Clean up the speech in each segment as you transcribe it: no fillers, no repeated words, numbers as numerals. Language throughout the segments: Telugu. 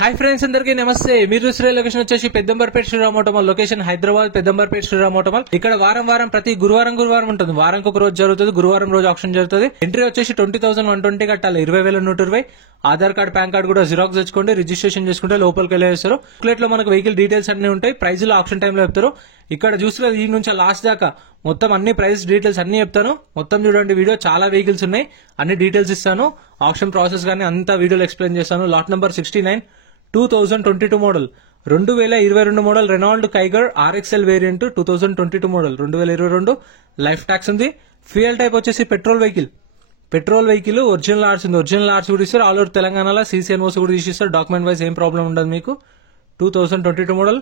హాయ్ ఫ్రెండ్స్, అందరికీ నమస్తే. మీరు చూసే లొకేషన్ వచ్చేసి Peddamberpet Shriram Automall. Location Hyderabad Peddamberpet Shriram Automall. ఇక్కడ వారం ప్రతి గురువారం ఉంటుంది. వారానికి ఒక రోజు జరుగుతుంది. గురువారం రోజు ఆప్షన్ జరుగుతుంది. ఎంట్రీ వచ్చేసి 20,120 కట్టాలి. 20,120. ఆధార్ కార్డ్, పాన్ కార్డ్ కూడా జిరాక్స్ తెచ్చుకోండి. రిజిస్ట్రేషన్ చేసుకుంటే లోపలికి వెళ్ళేస్తారు. బుక్లెట్ లో మనకు వెహికల్ డీటెయిల్స్ అన్ని ఉంటాయి. ప్రైజులు ఆప్షన్ టైంలో చెప్తారు. ఇక్కడ చూసిన ఈ నుంచి లాస్ట్ దాకా మొత్తం అన్ని ప్రైస్ డీటెయిల్స్ అన్ని చెప్తాను. మొత్తం చూడండి, వీడియో చాలా వెహికల్స్ ఉన్నాయి. అన్ని డీటెయిల్స్ ఇస్తాను. ఆప్షన్ ప్రాసెస్ గానీ అంతా వీడియోలో ఎక్స్ప్లెయిన్ చేస్తాను. Lot number 69 2022 model, 2022 model Renault Kiger RXL variant, 2022 model, 2022. Life tax ఉంది. ఫ్యూయల్ టైప్ వచ్చేసి పెట్రోల్ వెహికల్. ఒరిజినల్ ఆర్స్ ఉంది. ఒరిజినల్ ఆర్స్ కూడా ఇస్తారు. ఆల్ ఓవర్ తెలంగాణలో CCNOs కూడా తీసిస్తారు. డాక్యుమెంట్ వైజ్ ఏం ప్రాబ్లం ఉండదు మీకు. 2022 model,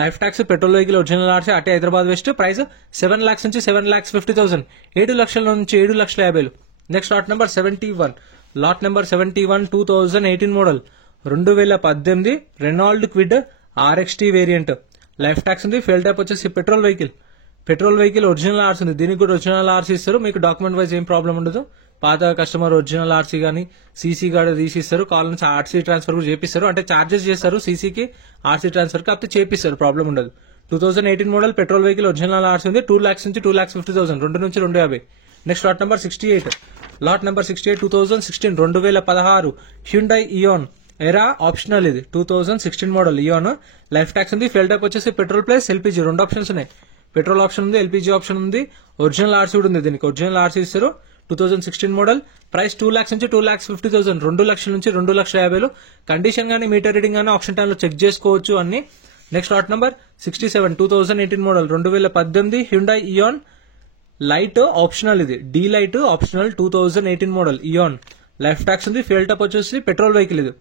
life tax, petrol vehicle, original ఆర్స్, అటే హైదరాబాద్ వెస్ట్. ప్రైస్ 7 lakhs నుంచి 7,50,000, 7 లక్షల నుంచి 7,50,000. Next lot number 71. Lot number 71 2018 model, 2018 Renault Kwid RXT variant. Life tax ఉంది. ఫెయిల్ టైప్ వచ్చేసి పెట్రోల్ వెహికల్, ఒరిజినల్ ఆర్స్ ఉంది. దీనికి కూడా ఒరిజినల్ ఆర్సీ ఇస్తారు. మీకు డాక్యుమెంట్ వైజ్ ఏం ప్రాబ్లం ఉండదు. పాత కస్టమర్ ఒరిజినల్ ఆర్సీ గానీ సీసీ గానీ తీసిస్తారు. కాల్ నుంచి ఆర్సీ ట్రాన్స్ఫర్ కూడా చేపిస్తారు. అంటే చార్జెస్ చేస్తారు సీసీకి, ఆర్సీ ట్రాన్స్ఫర్ కాకపోతే చేపిస్తారు. ప్రాబ్లం ఉండదు. 2018 model petrol vehicle, original RC ఉంది. 2 lakhs నుంచి 2,50,000, 2 నుంచి 2,50,000. Next lot number 68. Lot number 68 2016 2016 Hyundai Eon Era optional. ఇది 2016 మోడల్ ఇయాన్. లైఫ్ ట్యాక్స్ ఉంది. ఫెయిల్ టైప్ వచ్చేసి పెట్రోల్ ప్లస్ LPG, 2 ఆప్షన్స్ ఉన్నాయి. పెట్రోల్ ఆప్షన్ ఉంది, LPG ఆప్షన్ ఉంది. ఒరిజినల్ ఆర్సీ కూడా ఉంది. దీనికి ఒరిజినల్ ఆర్సీ ఇస్తారు. 2016 మోడల్. ప్రైస్ 2 lakhs నుంచి 2,50,000, 2 లక్షల నుంచి 2,50,000. కండిషన్ గానీ మీటర్ రీడింగ్ గానీ ఆప్షన్ టైంలో చెక్ చేసుకోవచ్చు అన్ని. Next lot number 67 2018 model, 2018 Hyundai Eon lite optional. ఇది D lite optional, 2018 model Eon. Life tax ఉంది. ఫెయిల్ టైప్ వచ్చేసి పెట్రోల్ వెహికల్. ఇది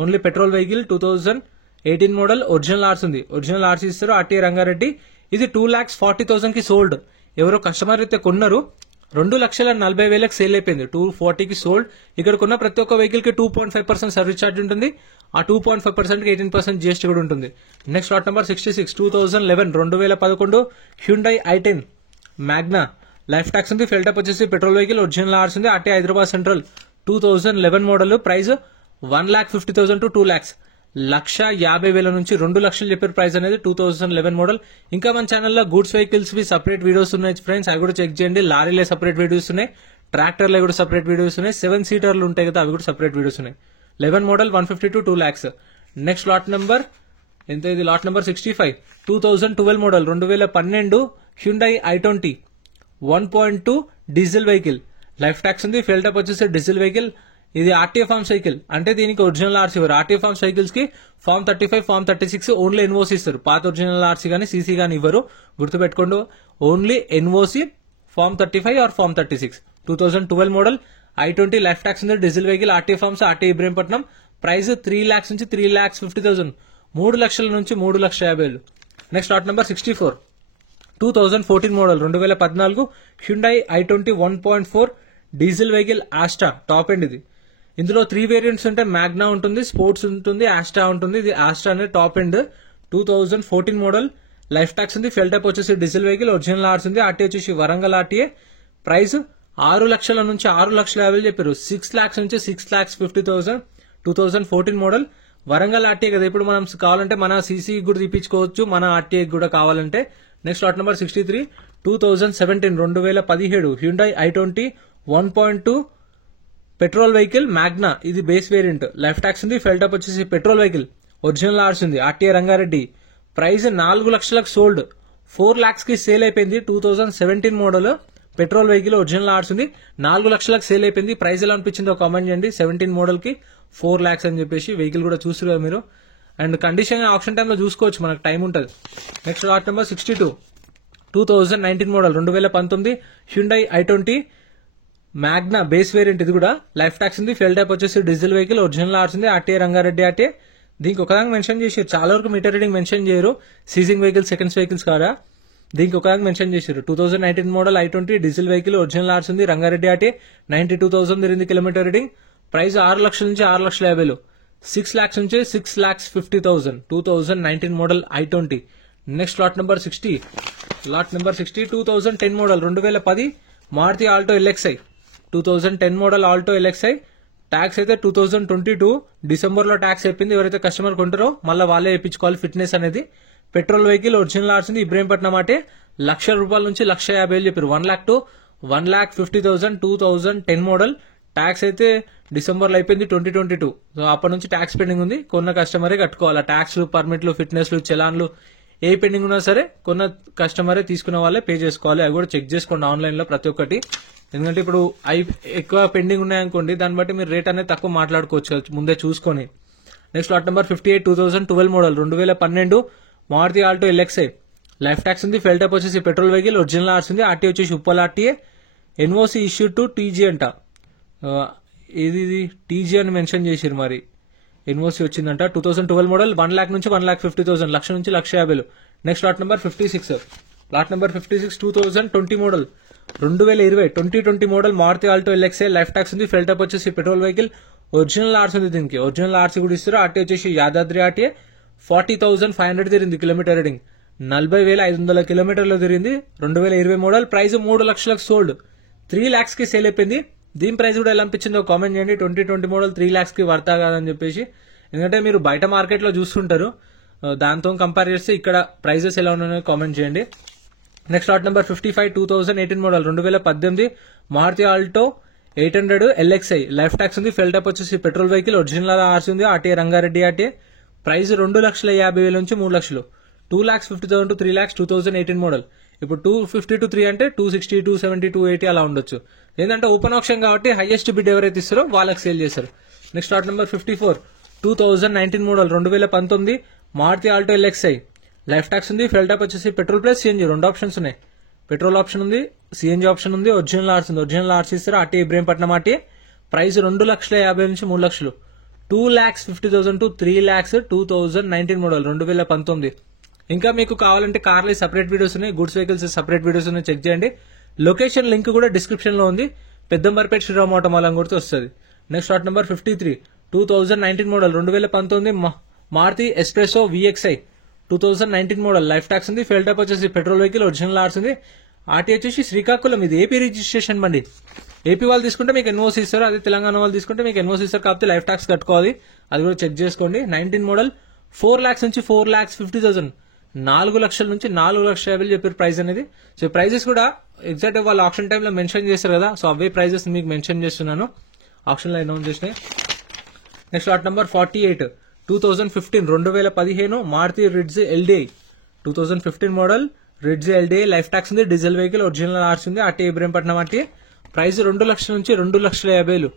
only petrol vehicle. 2018 model, original ఆర్స్ ఉంది. ఒరిజినల్ ఆర్సీ ఇస్తారు. RTA రంగారెడ్డి. ఇది 2,40,000 కి సోల్డ్. ఎవరో కస్టమర్ అయితే కొన్నారు, 2,40,000 సేల్ అయిపోయింది. 240 కి సోల్డ్. ఇక్కడ కొన్న ప్రతి ఒక్క వెహికల్ కి 2.5% సర్వీస్ ఛార్జ్ ఉంటుంది. ఆ 2.5% కి 18% GST కూడా ఉంటుంది. Next lot number 66 2011 2011 Hyundai i10 Magna. Life tax ఉంది. ఫెయిల్ టైప్ వచ్చేసి పెట్రోల్ వెహికల్, ఒరిజినల్ ఆర్స్ ఉంది. RTA Hyderabad central. 2011 model. Price 1,50,000 to 2 lakhs, 1,50,000 నుంచి 2 లక్షలు చెప్పారు ప్రైస్ అనేది. 2011 మోడల్. ఇంకా మన ఛానల్లో గూడ్స్ వెహికల్స్ వి సపరేట్ వీడియోస్ ఉన్నాయి ఫ్రెండ్స్, అవి కూడా చెక్ చేయండి. లారీలే సపరేట్ వీడియోస్ ఉన్నాయి, ట్రాక్టర్లే కూడా సపరేట్ వీడియోస్ ఉన్నాయి. 7 సీటర్లు ఉంటాయి కదా, అవి కూడా సపరేట్ వీడియోస్ ఉన్నాయి. 11 model, 150 to 2 lakhs. Next lot number ఎంత? ఇది lot number 65 2012 model, 2012 Hyundai i20 1.2 diesel vehicle. Life tax ఉంది. ఫెయిల్ టైప్ వచ్చేసి డీజిల్ వెహికల్. ఇది RTA ఫార్మ్స్ వెహికల్. అంటే దీనికి ఒరిజినల్ ఆర్సీ ఇవ్వరు. RTA ఫార్మ్స్ వెహికల్స్ కి ఫార్మ్ 35 ఫార్మ్ 36 ఓన్లీ NOC ఇస్తారు. పాత ఒరిజినల్ ఆర్సీ గానీ CC గానీ ఇవ్వరు. గుర్తుపెట్టుకోండి, only NOC form 35 or form 36. 2012 model i20. Life tax ఉంది. Diesel vehicle. RTA forms, RTA Ibrahimpatnam. Price 3 lakhs నుంచి 3,50,000, 3 లక్షల నుంచి 3,50,000. Next lot number 64 2014 model, 2014 Hyundai i20 1.4 diesel vehicle Asta top end. ఇది ఇందులో 3 వేరియంట్స్ ఉంటాయి. మ్యాగ్నా ఉంటుంది, స్పోర్ట్స్ ఉంటుంది, ఆస్టా ఉంటుంది. ఇది ఆస్టా అనేది top end. 2014 model. Life tax ఉంది. ఫెయిల్ టైప్ వచ్చేసి డీజిల్ వెహికల్, ఒరిజినల్ ఆర్స్ ఉంది. RTA వచ్చేసి వరంగల్ RTA. ప్రైస్ 6 లక్షల నుంచి 6,50,000 చెప్పారు. 6 lakhs నుంచి 6,50,000. 2014 మోడల్. వరంగల్ RTA కదా. ఇప్పుడు మనం కావాలంటే మన CC కూడా తీపించుకోవచ్చు, మన RTA కూడా కావాలంటే. Next lot number 63 2017 2017 Hyundai i20 1.2 petrol vehicle Magna. ఇది బేస్ వేరియంట్. లైఫ్ ట్యాక్స్ ఉంది. ఫెయిల్ టైప్ వచ్చేసి పెట్రోల్ వెహికల్, ఒరిజినల్ ఆర్స్ ఉంది. RTA రంగారెడ్డి. ప్రైస్ 4 లక్షలకు సోల్డ్, 4 lakhs కి సేల్ అయిపోయింది. 2017 మోడల్ పెట్రోల్ వెహికల్, ఒరిజినల్ ఆర్స్ ఉంది. 4 లక్షలకు సేల్ అయిపోయింది. ప్రైస్ ఎలా అనిపించిందో కామెంట్ చేయండి. 17 మోడల్ కి 4 lakhs అని చెప్పేసి. వెహికల్ కూడా చూసారు కదా మీరు. అండ్ కండిషన్ ఆప్షన్ టైంలో చూసుకోవచ్చు, మనకు టైం ఉంటుంది. Next lot number 62 2019 model, 2019 Hyundai i20 Magna base variant. ఇది కూడా లైఫ్ ట్యాక్స్ ఉంది. ఫెయిల్ టైప్ వచ్చేసి డీజిల్ వెహికల్, ఒరిజినల్ ఆర్స్ ఉంది. RTA Rangareddy RTA. దీనికి ఒకదానికి మెన్షన్ చేశారు. చాలా వరకు మీటర్ రీడింగ్ మెన్షన్ చేయరు. సీజింగ్ వెహికల్స్, సెకండ్స్ వెహికల్స్ కాదా, దీనికి ఒకదానికి మెన్షన్ చేశారు. 2019 model i20 diesel vehicle, original ఆర్స్ ఉంది. రంగారెడ్డి RTA. 92,000 తిరిగింది కిలోమీటర్ రీడింగ్. ప్రైస్ 6 లక్షల నుంచి 6,50,000, 6 lakhs నుంచి 6,50,000. 2019 model i20. Next lot number 60 2010 model, 2010 Maruti Alto LXI. 2010 model Alto LXI. Tax అయితే 2022 డిసెంబర్ లో ట్యాక్స్ అయిపోయింది. ఎవరైతే కస్టమర్ కొంటారో మళ్ళీ వాళ్ళే వేయించుకోవాలి ఫిట్నెస్ అనేది. పెట్రోల్ వెహికల్ ఒరిజినల్ ఆర్స్ ఉంది. ఇబ్రహీంపట్నం అంటే ₹1,00,000 నుంచి ₹1,50,000 చెప్పారు. 1 lakh to 1,50,000 2010 మోడల్. ట్యాక్స్ అయితే డిసెంబర్ లో అయిపోయింది 2022. సో అప్పటి నుంచి ట్యాక్స్ పెండింగ్ ఉంది. కొన్న కస్టమరే కట్టుకోవాలి. ట్యాక్స్లు, పర్మిట్లు, ఫిట్నెస్లు, చలాన్లు ఏ పెండింగ్ ఉన్నా సరే కొన్న కస్టమరే తీసుకున్న వాళ్ళే పే చేసుకోవాలి. అవి కూడా చెక్ చేసుకోండి ఆన్లైన్ లో ప్రతి ఒక్కటి. ఎందుకంటే ఇప్పుడు ఎక్కువ పెండింగ్ ఉన్నాయనుకోండి, దాన్ని బట్టి మీరు రేట్ అనేది తక్కువ మాట్లాడుకోవచ్చు ముందే చూసుకొని. Next lot number 58 2012 model 2012 Maruti Alto LXI. Life tax ఉంది. ఫెల్ టైప్ వచ్చేసి పెట్రోల్ వెహికల్ ఒరిజినల్ ఆర్స్ ఉంది. ఆర్టీ వచ్చేసి Uppal RTA. NOC issue to TG అంట. ఇది టీజీ అని మెన్షన్ చేసిరు. మరి ఎన్ఓసి వచ్చిందంట. 2012 మోడల్ 1 lakh నుంచి 1,50,000 లక్ష నుంచి ₹1,50,000. Next lot number 56 lot number 56 2020 model 2020 model Maruti Alto LXI. Life tax ఉంది. ఫెల్ టైప్ వచ్చేసి పెట్రోల్ వెహికల్ ఒరిజినల్ ఆర్స్ ఉంది. దీనికి ఒరిజినల్ ఆర్సీ కూడా ఇస్తారు. ఆర్టీ వచ్చేసి యాదాద్రి ఆర్టీఏ. 40,500 తిరిగింది కిలోమీటర్ రీడింగ్. 40,500 కిలోమీటర్లు తిరిగింది. 2020 మోడల్. ప్రైస్ 3 లక్షలకు సోల్డ్. 3 lakhs కి సేల్ అయిపోయింది. దీని ప్రైస్ కూడా ఎలా అనిపించిందో కామెంట్ చేయండి. 2020 మోడల్ 3 lakhs కి వర్తా కాదని చెప్పేసి. ఎందుకంటే మీరు బయట మార్కెట్ లో చూస్తుంటారు, దాంతో కంపేర్ చేస్తే ఇక్కడ ప్రైజెస్ ఎలా ఉన్నాయో కామెంట్ చేయండి. Next lot number 55 2018 model 2018 Maruti Alto 800 LXI. Life tax ఉంది. ఫెల్ టైప్ వచ్చేసి పెట్రోల్ వెహికల్ ఒరిజినల్ ఆర్సీ ఉంది. RTA Rangareddy RTA. ప్రైస్ 2,50,000 నుంచి 3 లక్షలు. 2,50,000 to 3 lakhs 2018 మోడల్. ఇప్పుడు 250 to 3 అంటే 260 270 280 అలా ఉండొచ్చు. ఏంటంటే ఓపెన్ ఆప్షన్ కాబట్టి హైయెస్ట్ బిడ్ ఎవరైతే ఇస్తారో వాళ్ళకి సేల్ చేస్తారు. Next lot number 54 2019 model 2019 Maruti Alto LXI. Life tax ఉంది. ఫెల్ టైప్ వచ్చేసి పెట్రోల్ ప్లస్ సిఎన్జీ 2 ఆప్షన్స్ ఉన్నాయి. పెట్రోల్ ఆప్షన్ ఉంది, సిఎన్జీ ఆప్షన్ ఉంది. ఒరిజినల్ ఆర్స్ ఉంది. ఒరిజినల్ ఆర్స్ ఇస్తారు. RT Ibrahimpatnam RT. ప్రైస్ 2,50,000 నుంచి 3 లక్షలు. 2,50,000 to 3 lakhs 2019 మోడల్ 2019. ఇంకా మీకు కావాలంటే కార్లు సపరేట్ వీడియోస్ ఉన్నాయి, గుడ్స్ వెహికల్స్ సపరేట్ వీడియోస్ ఉన్నాయి, చెక్ చేయండి. లొకేషన్ లింక్ కూడా డిస్క్రిప్షన్ లో ఉంది. పెద్దంబర్పేట శ్రీరామ్ ఆటో మాల్ అని కొడితే వస్తుంది. Next lot number 53 2019 model 2019 Maruti S-Presso VXI 2019 model. Life tax ఉంది. ఫెల్ టైప్ వచ్చేసి పెట్రోల్ వెహికల్ ఒరిజినల్ ఆర్స్ ఉంది. ఆర్టీ వచ్చేసి శ్రీకాకుళం. ఇది ఏపీ రిజిస్ట్రేషన్ బండి. ఏపీ వాళ్ళు తీసుకుంటే మీకు ఎన్ఓసి ఇస్తారు, అదే తెలంగాణ వాళ్ళు తీసుకుంటే మీకు ఎన్ఓసి ఇస్తారు. కాకపోతే లైఫ్ ట్యాక్స్ కట్టుకోవాలి, అది కూడా చెక్ చేసుకోండి. 19 మోడల్ 4 lakhs నుంచి 4,50,000 4 లక్షల నుంచి 4,50,000 చెప్పారు ప్రైస్ అనేది. సో ప్రైజెస్ కూడా ఎగ్జాక్ట్ వాళ్ళు ఆప్షన్ టైంలో మెన్షన్ చేస్తారు కదా, సో అవే ప్రైజెస్ మీకు మెన్షన్ చేస్తున్నాను, ఆప్షన్ లో అనౌన్స్ చేసినాయి. Next lot number 48 2015 2015 Maruti Ritz LDI 2015 model Ritz LDI. Life tax ఉంది. డీజిల్ వెహికల్ ఒరిజినల్ ఆర్స్ ఉంది. RTA Ibrahimpatnam RT. ప్రైస్ 2 లక్షల నుంచి 2,50,000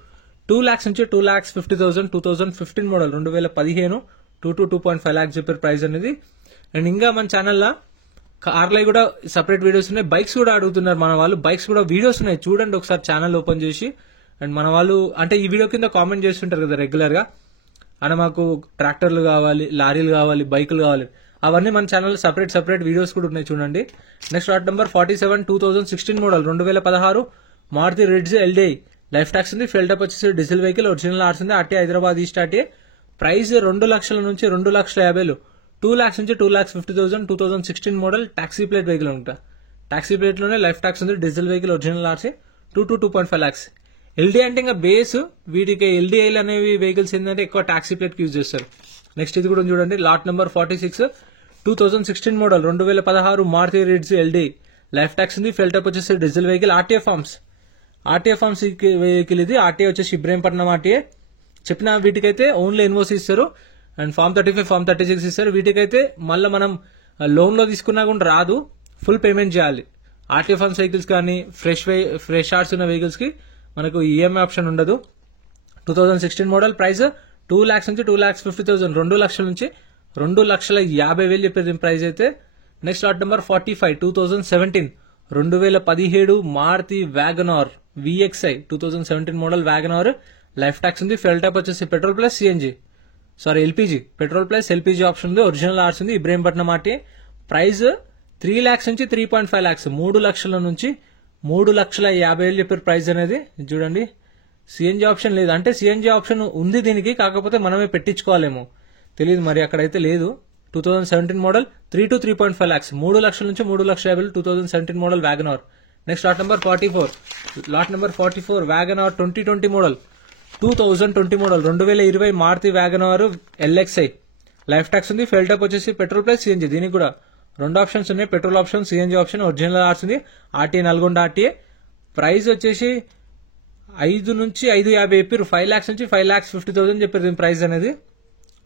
2 lakhs నుంచి 2,50,000 2015 మోడల్ 2015 2 to 2.5 lakhs చెప్పారు ప్రైస్ అనేది. అండ్ ఇంకా మన ఛానల్లో కార్లో కూడా సపరేట్ వీడియోస్ ఉన్నాయి. బైక్స్ కూడా అడుగుతున్నారు మన వాళ్ళు. బైక్స్ కూడా వీడియోస్ ఉన్నాయి, చూడండి ఒకసారి ఛానల్ ఓపెన్ చేసి. అండ్ మన వాళ్ళు అంటే ఈ వీడియో కింద కామెంట్ చేస్తుంటారు కదా రెగ్యులర్ గా, అన్న మాకు ట్రాక్టర్లు కావాలి, లారీలు కావాలి, బైకులు కావాలి. అవన్నీ మన ఛానల్ సపరేట్ వీడియోస్ కూడా ఉన్నాయి, చూడండి. Next lot number 47 2016 model 2016 Maruti Ritz LDI. Life tax ఉంది. ఫెల్ టైప్ వచ్చేసి డీజిల్ వెహికల్ ఒరిజినల్ ఆర్స్ ఉంది. RT Hyderabad East RTA. Price 2 లక్షల నుంచి 2,50,000 2 lakhs నుంచి 2,50,000 2016 మోడల్. టాక్సీ ప్లేట్ వెహికల్ ఉంటా. టాక్సీ ప్లేట్ లోనే లైఫ్ ట్యాక్స్ ఉంది. Diesel vehicle original RC 2 to 2.5 lakhs. LD అంటే ఇంకా బేస్. వీటికి ఎల్డీఐలు అనేవి వెహికల్స్ ఏంటంటే ఎక్కువ టాక్సీ ప్లేట్ యూజ్ చేస్తారు. నెక్స్ట్ ఇది కూడా చూడండి. Lot number 46 2016 model 2016 Maruti Ritz LD. Life tax ఉంది. ఫెల్ టైప్ వచ్చేసి diesel vehicle. RTA forms vehicle ఇది. ఆర్టీఏ వచ్చేసి ఇబ్రహీంపట్నం ఆర్టీఏ. చెప్పిన వీటికైతే ఓన్లీ ఎన్ఓసి ఇస్తారు అండ్ ఫార్మ్ 35 ఫార్మ్ 36 ఇస్తారు. వీటికైతే మళ్ళీ మనం లోన్ లో తీసుకున్నా కూడా రాదు, ఫుల్ పేమెంట్ చేయాలి. ఆర్టీఏ ఫార్మ్స్ వెహికల్స్ కానీ ఫ్రెష్ ఆర్ట్స్ ఉన్న వెహికల్స్ కి మనకు ఈఎంఐ ఆప్షన్ ఉండదు. 2016 మోడల్. ప్రైస్ 2 lakhs నుంచి 2,50,000 2 లక్షల నుంచి 2,50,000 చెప్పేది ప్రైస్ అయితే. Next lot number 45 2017 2017 Maruti WagonR VXI 2017 model WagonR. Life tax ఉంది. ఫెల్ టైప్ వచ్చేసి petrol plus CNG LPG. Petrol plus LPG option ఉంది. ఒరిజినల్ ఆర్స్ ఉంది. ఇబ్రహీంపట్నం ఆర్టీ. ప్రైస్ 3 lakhs నుంచి 3.5 lakhs 3 లక్షల నుంచి 3,50,000 చెప్పారు ప్రైస్ అనేది. చూడండి, సిఎన్జీ ఆప్షన్ లేదు. అంటే సిఎన్జీ ఆప్షన్ ఉంది దీనికి, కాకపోతే మనమే పెట్టించుకోవాలేమో తెలియదు మరి, అక్కడైతే లేదు. 2017 మోడల్ 3 to 3.5 lakhs 3 లక్షల నుంచి 3,50,000 2017 model WagonR. Next lot number 44 WagonR 2020 model 2020 model 2020 Maruti WagonR LXi life tax ఉంది. ఫెల్ టైప్ వచ్చేసి పెట్రోల్ ప్లస్ సిఎన్జి. దీనికి కూడా 2 ఆప్షన్స్ ఉన్నాయి, petrol option, CNG option. Original ఆర్స్ ఉంది, ఆర్టీఏ నల్గొండ ఆర్టీఏ. ప్రైస్ వచ్చేసి 5 నుంచి 550 చెప్పారు. 5 lakhs నుంచి 5,50,000 చెప్పారు దీని ప్రైస్ అనేది.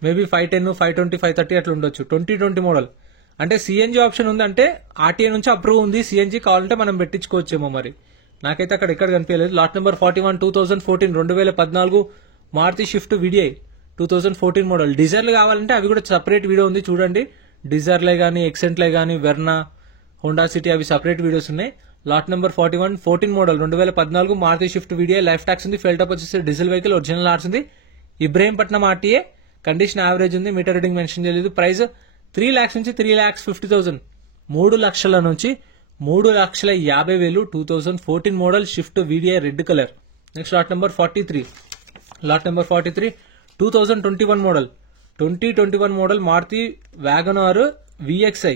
మేబీ 510, 520, 530 అట్లా ఉండొచ్చు. 2020 మోడల్ అంటే సిఎన్జి ఆప్షన్ ఉంది, అంటే ఆర్టీఏ నుంచి అప్రూవ్ ఉంది. సిఎన్జి కావాలంటే మనం పెట్టించుకోవచ్చేమో మరి. నాకైతే అక్కడ ఎక్కడ కనిపించలేదు. Lot number 41 2014 2014 Maruti Swift VDI 2014 model. డిజైర్లు కావాలంటే అవి కూడా సపరేట్ వీడియో ఉంది చూడండి. డిజైర్లే కానీ, ఎక్సెంట్లే కానీ, వెర్నా, హోండా సిటీ అవి సపరేట్ వీడియోస్ ఉన్నాయి. Lot number 41 14 model 2014 Maruti Swift VDI life tax ఉంది. ఫెల్ టాప్ వచ్చేసి డీజిల్ వెహికల్, ఒరిజినల్ ఆర్స్ ఉంది. ఇబ్రహీంపట్నం ఆర్టీఏ, కండిషన్ యావరేజ్ ఉంది, మీటర్ రీడింగ్ మెన్షన్ చేయలేదు. ప్రైస్ 3 lakhs నుంచి 3,50,000, 3 లక్షల నుంచి 3,50,000 2014 model Swift VDI red colour. Next lot number 43 2021 model 2021 model Maruti WagonR VXi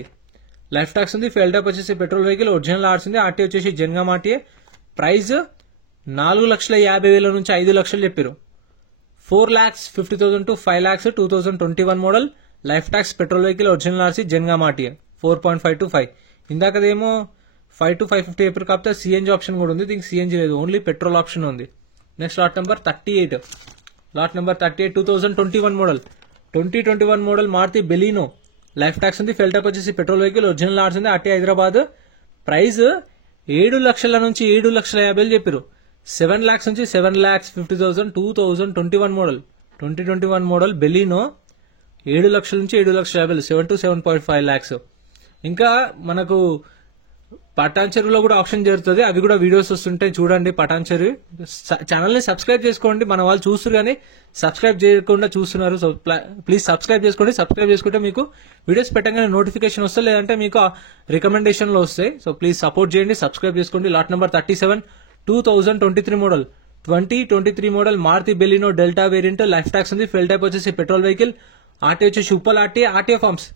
life tax ఉంది. ఫెల్ టైప్ వచ్చేసి పెట్రోల్ వెహికల్, ఒరిజినల్ ఆర్స్ ఉంది. ఆర్టీ వచ్చేసి జన్గాం ఆర్టీఏ. ప్రైస్ 4,50,000 నుంచి 5 లక్షలు చెప్పారు. 4,50,000 to 5 lakhs 2021 model life tax petrol vehicle, original RC, Jangaon RTA. 4.5 to 5. ఇందాకదేమో 5 to 550 చెప్పారు, కాకపోతే సిఎన్జి ఆప్షన్ కూడా ఉంది. దీనికి సిఎన్జి లేదు, ఓన్లీ పెట్రోల్ ఆప్షన్ ఉంది. Next lot number 38 2021 model 2021 model Maruti Baleno life tax ఉంది. ఫెల్ టైప్ వచ్చేసి పెట్రోల్ వెహికల్, ఒరిజినల్ ఆర్స్ ఉంది. ఆర్టీ హైదరాబాద్. ప్రైస్ 7 లక్షల నుంచి 7,50,000 చెప్పారు. 7 lakhs నుంచి 7,50,000 2021 మోడల్ 2021 మోడల్ బెలీనో 7 లక్షల నుంచి 7,50,000, 7 to 7.5 lakhs. ఇంకా మనకు పటాన్ చెరువులో కూడా ఆప్షన్ జరుగుతుంది, అవి కూడా వీడియోస్ వస్తుంటాయి చూడండి. పటాన్ చెరువు ఛానల్ ని సబ్స్క్రైబ్ చేసుకోండి. మన వాళ్ళు చూస్తారు కానీ సబ్స్క్రైబ్ చేయకుండా చూస్తున్నారు. సో ప్లీజ్ సబ్స్క్రైబ్ చేసుకోండి. సబ్స్క్రైబ్ చేసుకుంటే మీకు వీడియోస్ పెట్టగానే నోటిఫికేషన్ వస్తాయి, లేదంటే మీకు రికమెండేషన్ లో వస్తాయి. సో ప్లీజ్ సపోర్ట్ చేయండి, సబ్స్క్రైబ్ చేసుకోండి. Lot number 37 2023 model 2023 model Maruti Baleno Delta variant life tax ఉంది. ఫెల్ టైప్ వచ్చేసి పెట్రోల్ వెహికల్, ఆర్టీ వచ్చేసి ఉప్పల్ ఆర్టీఏ ఫార్మ్స్.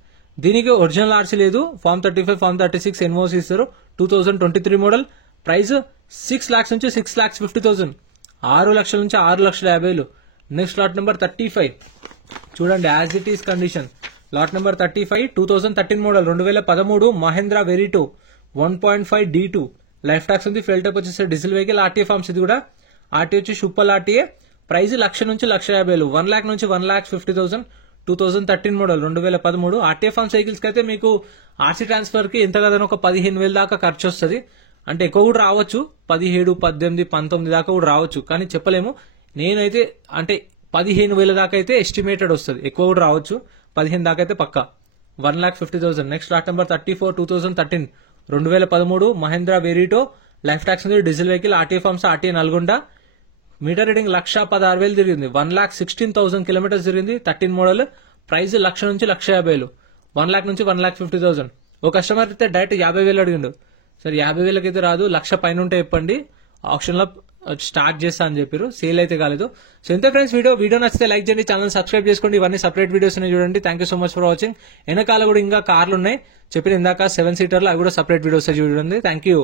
దీనికి ఒరిజినల్ ఆర్సీ లేదు. ఫార్మ్ 35, ఫార్మ్ 36 ఎన్ఓసి ఇస్తారు. 2023 మోడల్. ప్రైస్ 6 lakhs నుంచి 6,50,000, 6 లక్షల నుంచి 6,50,000. నెక్స్ట్ లాట్ నెంబర్ 35 చూడండి, as it is condition. Lot number 35 2013 model 2013 Mahindra Verito 1.5 D2 life tax ఉంది. ఫెల్ టైప్ వచ్చేసి డీజిల్ వెహికల్, ఆర్టీఏ ఫార్మ్స్. ఇది కూడా ఆర్టీ వచ్చి ఉప్పల్ ఆర్టీఏ. ప్రైస్ 1,00,000 నుంచి 1,50,000, 1 lakh నుంచి 1,50,000 2013 మోడల్ 2013. ఆర్టీఏ ఫార్మ్స్ వెహికల్స్ కి అయితే మీకు ఆర్సీ ట్రాన్స్ఫర్ కి ఎంత కదన్నా ఒక 15,000 దాకా ఖర్చు వస్తుంది. అంటే ఎక్కువ కూడా రావచ్చు, 17, 18, 19 దాకా కూడా రావచ్చు, కానీ చెప్పలేము. నేనైతే అంటే 15,000 దాకా అయితే ఎస్టిమేటెడ్ వస్తుంది, ఎక్కువ కూడా రావచ్చు. 15 దాకా అయితే పక్కా, 1,50,000. Next lot number 34 2013 2013 Mahindra Verito life tax ఉంది. Diesel vehicle, RTA forms, RTA Nalgonda. Meter reading 1,16,000 తిరిగింది. 1,16,000 కిలోమీటర్స్ తిరిగింది. 13 మోడల్. ప్రైస్ 1,00,000 నుంచి 1,50,000, 1 lakh నుంచి 1,50,000. ఒక కస్టమర్ అయితే డైరెక్ట్ 50,000 అడిగిండు. సరే 50,000 అయితే రాదు, 1,00,000 పైన ఉంటే చెప్పండి, ఆప్షన్ లో స్టార్ట్ చేస్తా అని చెప్పారు. సేల్ అయితే కాలేదు. సో ఎంత ఫ్రెండ్స్, వీడియో నచ్చితే లైక్ చేయండి, ఛానల్ సబ్స్క్రైబ్ చేసుకోండి. ఇవన్నీ సపరేట్ వీడియోస్ ఉన్నాయి చూడండి. Thank you so much for watching. వెనకాల కూడా ఇంకా కార్లు ఉన్నాయి చెప్పిన ఇందాక 7 seaterలు, అవి కూడా సపరేట్ వీడియోస్ చూడండి. Thank you.